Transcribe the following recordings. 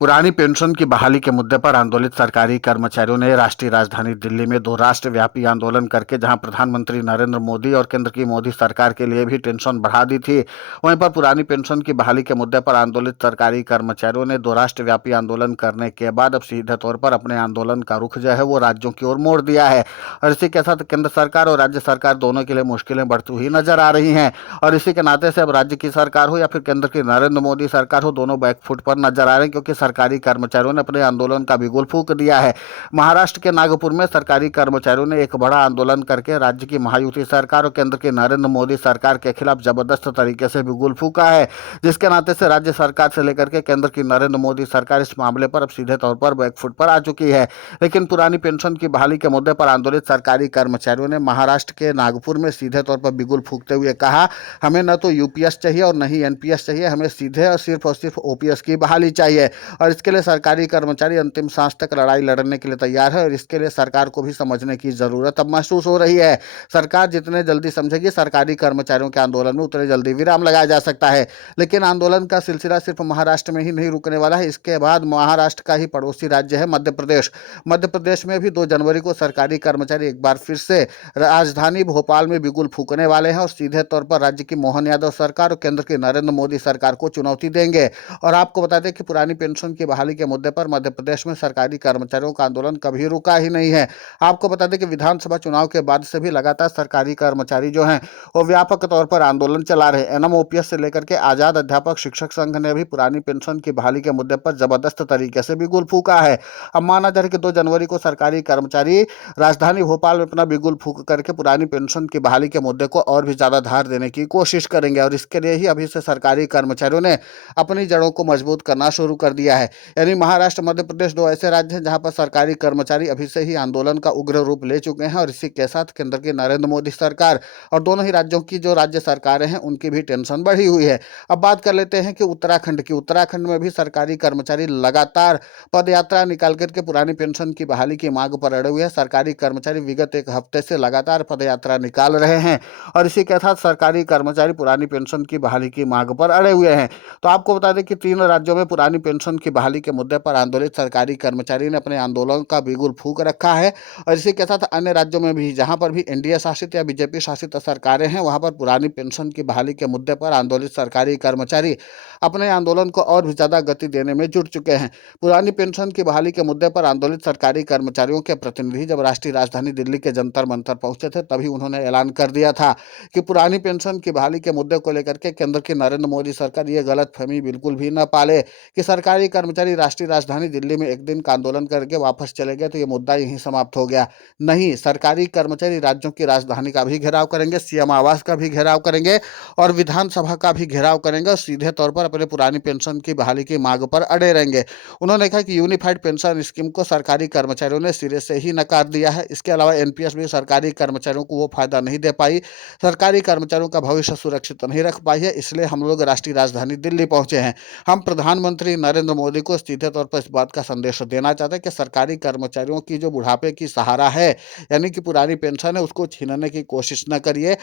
पुरानी पेंशन की बहाली के मुद्दे पर आंदोलित सरकारी कर्मचारियों ने राष्ट्रीय राजधानी दिल्ली में 2 राष्ट्रव्यापी आंदोलन करके जहां प्रधानमंत्री नरेंद्र मोदी और केंद्र की मोदी सरकार के लिए भी टेंशन बढ़ा दी थी। वहीं पर पुरानी पेंशन की बहाली के मुद्दे पर आंदोलित सरकारी कर्मचारियों ने 2 राष्ट्रव्यापी आंदोलन करने के बाद अब सीधे तौर पर अपने आंदोलन का रुख जो है वो राज्यों की ओर मोड़ दिया है। और इसी के साथ केंद्र सरकार और राज्य सरकार दोनों के लिए मुश्किलें बढ़ती हुई नजर आ रही हैं। और इसी के नाते से अब राज्य की सरकार हो या फिर केंद्र की नरेंद्र मोदी सरकार हो, दोनों बैकफुट पर नजर आ रहे हैं, क्योंकि सरकारी कर्मचारियों ने अपने आंदोलन का बिगुल फूंक दिया है। महाराष्ट्र के नागपुर में सरकारी कर्मचारियों ने एक बड़ा आंदोलन करके राज्य की महायुति सरकार और केंद्र की नरेंद्र मोदी सरकार के खिलाफ जबरदस्त तरीके से बिगुल फूंका है, जिसके नाते से राज्य सरकार से लेकर के केंद्र की नरेंद्र मोदी सरकार इस मामले पर अब सीधे तौर पर बैकफुट पर आ चुकी है। लेकिन पुरानी पेंशन की बहाली के मुद्दे पर आंदोलित सरकारी कर्मचारियों ने महाराष्ट्र के नागपुर में सीधे तौर पर बिगुल फूंकते हुए कहा, हमें न तो यूपीएस चाहिए और न ही एनपीएस चाहिए, हमें सीधे और सिर्फ ओपीएस की बहाली चाहिए। और इसके लिए सरकारी कर्मचारी अंतिम सांस तक लड़ाई लड़ने के लिए तैयार है। और इसके लिए सरकार को भी समझने की जरूरत अब महसूस हो रही है। सरकार जितने जल्दी समझेगी सरकारी कर्मचारियों के आंदोलन में उतने जल्दी विराम लगाया जा सकता है। लेकिन आंदोलन का सिलसिला सिर्फ महाराष्ट्र में ही नहीं रुकने वाला है। इसके बाद महाराष्ट्र का ही पड़ोसी राज्य है मध्य प्रदेश। मध्य प्रदेश में भी 2 जनवरी को सरकारी कर्मचारी एक बार फिर से राजधानी भोपाल में बिगुल फूकने वाले हैं और सीधे तौर पर राज्य की मोहन यादव सरकार और केंद्र की नरेंद्र मोदी सरकार को चुनौती देंगे। और आपको बता दें कि पुरानी पेंशन की बहाली के मुद्दे पर मध्य प्रदेश में सरकारी कर्मचारियों का आंदोलन कभी रुका ही नहीं है। आपको बता दें कि विधानसभा चुनाव के बाद से भी लगातार सरकारी कर्मचारी जो हैं वो व्यापक तौर पर आंदोलन चला रहे। एनएमओपीएस से लेकर के आजाद अध्यापक शिक्षक संघ ने भी पुरानी पेंशन की बहाली के मुद्दे पर जबरदस्त तरीके से बिगुल फूका है। अब माना जा रहा है कि 2 जनवरी को सरकारी कर्मचारी राजधानी भोपाल में अपना बिगुल फूक करके पुरानी पेंशन की बहाली के मुद्दे को और भी ज्यादा धार देने की कोशिश करेंगे। और इसके लिए ही अभी से सरकारी कर्मचारियों ने अपनी जड़ों को मजबूत करना शुरू कर दिया है। यानी महाराष्ट्र मध्य प्रदेश 2 ऐसे राज्य हैं जहां पर सरकारी कर्मचारी अभी से ही आंदोलन का उग्र रूप ले चुके हैं। और इसी के साथ केंद्र की नरेंद्र मोदी सरकार और दोनों ही राज्यों की जो राज्य सरकारें हैं उनकी भी टेंशन बढ़ी हुई है। अब बात कर लेते हैं कि उत्तराखंड की। उत्तराखंड में भी सरकारी कर्मचारी लगातार पद यात्रा निकाल करके पुरानी पेंशन की बहाली की मांग पर अड़े हुए हैं। सरकारी कर्मचारी विगत एक हफ्ते से लगातार पद यात्रा निकाल रहे हैं और इसी के साथ सरकारी कर्मचारी पुरानी पेंशन की बहाली की मांग पर अड़े हुए हैं। तो आपको बता दें कि 3 राज्यों में पुरानी पेंशन की बहाली के मुद्दे पर आंदोलित सरकारी कर्मचारी ने अपने आंदोलन का बिगुल फूंक रखा है। और इसी के साथ अन्य राज्यों में भी जहां पर भी एनडीए शासित या बीजेपी शासित सरकारें हैं वहां पर पुरानी पेंशन की बहाली के मुद्दे पर आंदोलित सरकारी कर्मचारी अपने आंदोलन को और भी ज्यादा गति देने में जुट चुके हैं। पुरानी पेंशन की बहाली के मुद्दे पर आंदोलित सरकारी कर्मचारियों के प्रतिनिधि जब राष्ट्रीय राजधानी दिल्ली के जंतर मंतर पहुंचे थे तभी उन्होंने ऐलान कर दिया था कि पुरानी पेंशन की बहाली के मुद्दे को लेकर के केंद्र की नरेंद्र मोदी सरकार ये गलतफहमी बिल्कुल भी न पाले कि सरकारी कर्मचारी राष्ट्रीय राजधानी दिल्ली में एक दिन का आंदोलन करके वापस चले गए तो ये मुद्दा यहीं समाप्त हो गया। नहीं, सरकारी कर्मचारी राज्यों की राजधानी का भी घेराव करेंगे, सीएम आवास का भी घेराव करेंगे और विधानसभा का भी घेराव करेंगे और सीधे तौर पर अपने पुरानी पेंशन की बहाली की मांग पर अड़े रहेंगे। उन्होंने कहा कि यूनिफाइड पेंशन स्कीम को सरकारी कर्मचारियों ने सिरे से ही नकार दिया है। इसके अलावा एनपीएस भी सरकारी कर्मचारियों को वो फायदा नहीं दे पाई, सरकारी कर्मचारियों का भविष्य सुरक्षित नहीं रख पाई है। इसलिए हम लोग राष्ट्रीय राजधानी दिल्ली पहुंचे हैं। हम प्रधानमंत्री नरेंद्र मोदी को सीधे तौर पर इस बात का संदेश देना चाहते हैं कि सरकारी कर्मचारियों की जो बुढ़ापे की सहारा है यानी कि पुरानी पेंशन है उसको छीनने की कोशिश न करिए।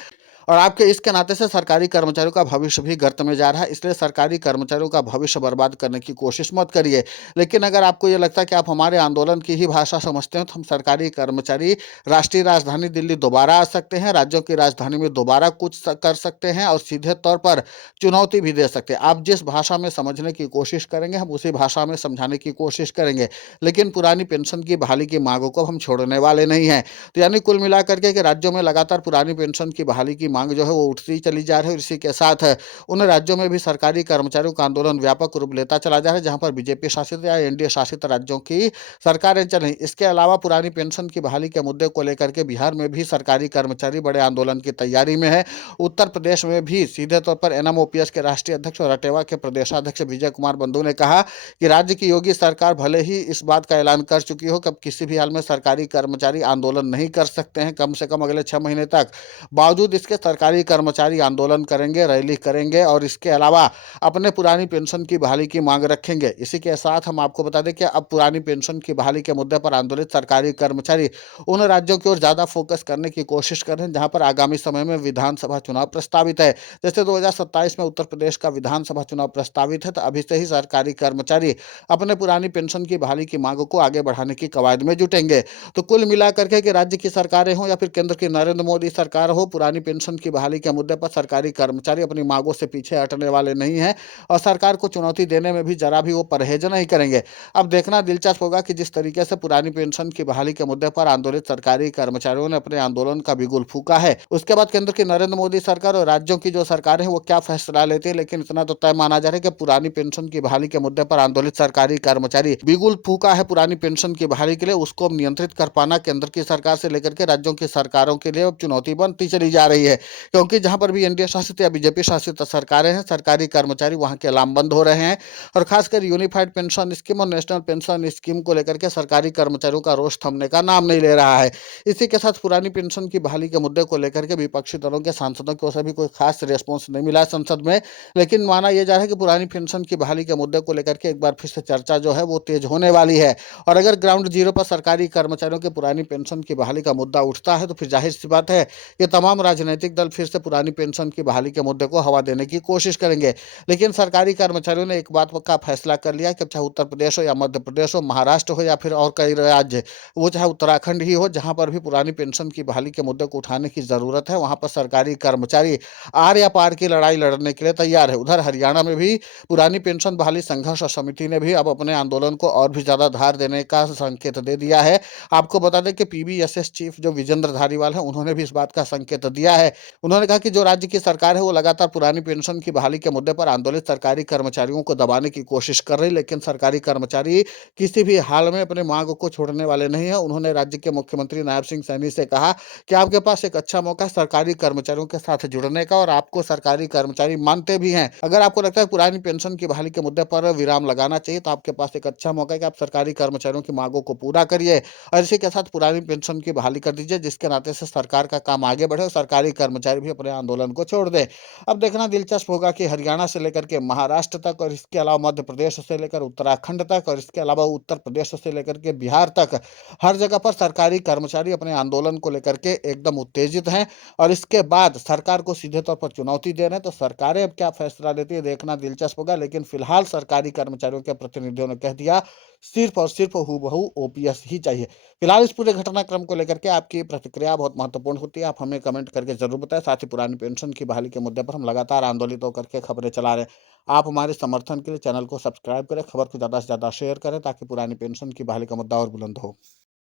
और आपके इसके नाते से सरकारी कर्मचारियों का भविष्य भी गर्त में जा रहा है, इसलिए सरकारी कर्मचारियों का भविष्य बर्बाद करने की कोशिश मत करिए। लेकिन अगर आपको ये लगता है कि आप हमारे आंदोलन की ही भाषा समझते हैं तो हम सरकारी कर्मचारी राष्ट्रीय राजधानी दिल्ली दोबारा आ सकते हैं, राज्यों की राजधानी में दोबारा कुछ कर सकते हैं और सीधे तौर पर चुनौती भी दे सकते हैं। आप जिस भाषा में समझने की कोशिश करेंगे हम उसी भाषा में समझाने की कोशिश करेंगे, लेकिन पुरानी पेंशन की बहाली की मांगों को हम छोड़ने वाले नहीं हैं। तो यानी कुल मिलाकर के कि राज्यों में लगातार पुरानी पेंशन की बहाली की मांग जो है वो उठती चली जा रही है। और इसी के साथ उन राज्यों में भी सरकारी कर्मचारियों का आंदोलन व्यापक रूप लेता चला जा रहा है जहां पर बीजेपी शासित या एनडीए शासित राज्यों की सरकारें चल रही। इसके अलावा पुरानी पेंशन की बहाली के मुद्दे को लेकर के बिहार में भी सरकारी कर्मचारी बड़े आंदोलन की तैयारी में है। उत्तर प्रदेश में भी सीधे तौर पर एनएमओपीएस के राष्ट्रीय अध्यक्ष और रटेवा के प्रदेशाध्यक्ष विजय कुमार बंधु ने कहा कि राज्य की योगी सरकार भले ही इस बात का ऐलान कर चुकी हो कि अब किसी भी हाल में सरकारी कर्मचारी आंदोलन नहीं कर सकते हैं, कम से कम अगले 6 महीने तक। बावजूद इसके सरकारी कर्मचारी आंदोलन करेंगे, रैली करेंगे और इसके अलावा अपने पुरानी पेंशन की बहाली की मांग रखेंगे। इसी के साथ हम आपको बता दें कि अब पुरानी पेंशन की बहाली के मुद्दे पर आंदोलित सरकारी कर्मचारी उन राज्यों की ओर ज्यादा फोकस करने की कोशिश कर रहे हैं जहां पर आगामी समय में विधानसभा चुनाव प्रस्तावित है। जैसे 2027 में उत्तर प्रदेश का विधानसभा चुनाव प्रस्तावित है, तो अभी से ही सरकारी कर्मचारी अपने पुरानी पेंशन की बहाली की मांगों को आगे बढ़ाने की कवायद में जुटेंगे। तो कुल मिलाकर के कि राज्य की सरकारें हों या फिर केंद्र की नरेंद्र मोदी सरकार हो, पुरानी पेंशन की बहाली के मुद्दे पर सरकारी कर्मचारी अपनी मांगों से पीछे हटने वाले नहीं हैं और सरकार को चुनौती देने में भी जरा भी वो परहेज नहीं करेंगे। अब देखना दिलचस्प होगा कि जिस तरीके से पुरानी पेंशन की बहाली के मुद्दे पर आंदोलित सरकारी कर्मचारियों ने अपने आंदोलन का बिगुल फूंका है, उसके बाद केंद्र की नरेंद्र मोदी सरकार और राज्यों की जो सरकारें हैं वो क्या फैसला लेती है। लेकिन इतना तो तय माना जा रहा है कि पुरानी पेंशन की बहाली के मुद्दे पर आंदोलित सरकारी कर्मचारी बिगुल फूंका है पुरानी पेंशन की बहाली के लिए, उसको नियंत्रित कर पाना केंद्र की सरकार से लेकर के राज्यों की सरकारों के लिए अब चुनौती बनती चली जा रही है। क्योंकि जहां पर भी एनडीए शासित या बीजेपी शासित सरकारें हैं, सरकारी कर्मचारी वहां के लामबंद हो रहे हैं और खासकर यूनिफाइड पेंशन स्कीम और नेशनल पेंशन स्कीम को लेकर के सरकारी कर्मचारियों का रोष थमने का नाम नहीं ले रहा है। इसी के साथ पुरानी पेंशन की बहाली के मुद्दे को लेकर के विपक्षी दलों के सांसदों की ओर से भी कोई खास रिस्पॉन्स नहीं मिला है संसद में। लेकिन माना यह जा रहा है कि पुरानी पेंशन की बहाली के मुद्दे को लेकर के एक बार फिर से चर्चा जो है वो तेज होने वाली है। और अगर ग्राउंड जीरो पर सरकारी कर्मचारियों की पुरानी पेंशन की बहाली का मुद्दा उठता है तो फिर जाहिर सी बात है कि तमाम राजनीतिक दल फिर से पुरानी पेंशन की बहाली के मुद्दे को हवा देने की कोशिश करेंगे। लेकिन सरकारी कर्मचारियों ने एक बात का फैसला कर लिया कि चाहे उत्तर प्रदेश हो या मध्य प्रदेश हो, महाराष्ट्र हो या फिर और कई राज्य, वो चाहे उत्तराखंड ही हो, जहां पर भी पुरानी पेंशन की बहाली के मुद्दे को उठाने की जरूरत है, वहां पर सरकारी कर्मचारी आर या पार की लड़ाई लड़ने के लिए तैयार है। उधर हरियाणा में भी पुरानी पेंशन बहाली संघर्ष समिति ने भी अब अपने आंदोलन को और भी ज्यादा धार देने का संकेत दे दिया है। आपको बता दें कि पीबीएसएस चीफ जो विजेंद्र धारीवाल है, उन्होंने भी इस बात का संकेत दिया है। उन्होंने कहा कि जो राज्य की सरकार है वो लगातार पुरानी पेंशन की बहाली के मुद्दे पर आंदोलित सरकारी कर्मचारियों को दबाने की कोशिश कर रही, लेकिन सरकारी कर्मचारी किसी भी हाल में अपने मांग को छोड़ने वाले नहीं है। उन्होंने राज्य के मुख्यमंत्री नायब सिंह सैनी से कहा कि आपके पास एक अच्छा मौका है सरकारी कर्मचारियों के साथ जुड़ने का और आपको सरकारी कर्मचारी मानते भी हैं। अगर आपको लगता है पुरानी पेंशन की बहाली के मुद्दे पर विराम लगाना चाहिए तो आपके पास एक अच्छा मौका है कि आप सरकारी कर्मचारियों की मांगों को पूरा करिए और इसी के साथ पुरानी पेंशन की बहाली कर दीजिए, जिसके नाते से सरकार का काम आगे बढ़े और सरकारी कर्मचारी भी अपने आंदोलन को छोड़ दें। अब देखना दिलचस्प होगा कि हरियाणा से लेकर के महाराष्ट्र तक और इसके अलावा मध्य प्रदेश से लेकर उत्तराखंड तक और इसके अलावा उत्तर प्रदेश से लेकर के बिहार तक हर जगह पर सरकारी कर्मचारी अपने आंदोलन को लेकर के एकदम उत्तेजित हैं और इसके बाद सरकार को सीधे तौर पर चुनौती दे रहे हैं। तो सरकारें अब क्या फैसला लेती है देखना दिलचस्प होगा, लेकिन फिलहाल सरकारी कर्मचारियों के प्रतिनिधियों ने कह दिया सिर्फ और सिर्फ हूबहू ओपीएस ही चाहिए। फिलहाल इस पूरे घटनाक्रम को लेकर के आपकी प्रतिक्रिया बहुत महत्वपूर्ण होती है, आप हमें कमेंट करके जरूर बताएं। साथ ही पुरानी पेंशन की बहाली के मुद्दे पर हम लगातार आंदोलित होकर के खबरें चला रहे हैं। आप हमारे समर्थन के लिए चैनल को सब्सक्राइब करें, खबर को ज़्यादा से ज़्यादा शेयर करें ताकि पुरानी पेंशन की बहाली का मुद्दा और बुलंद हो।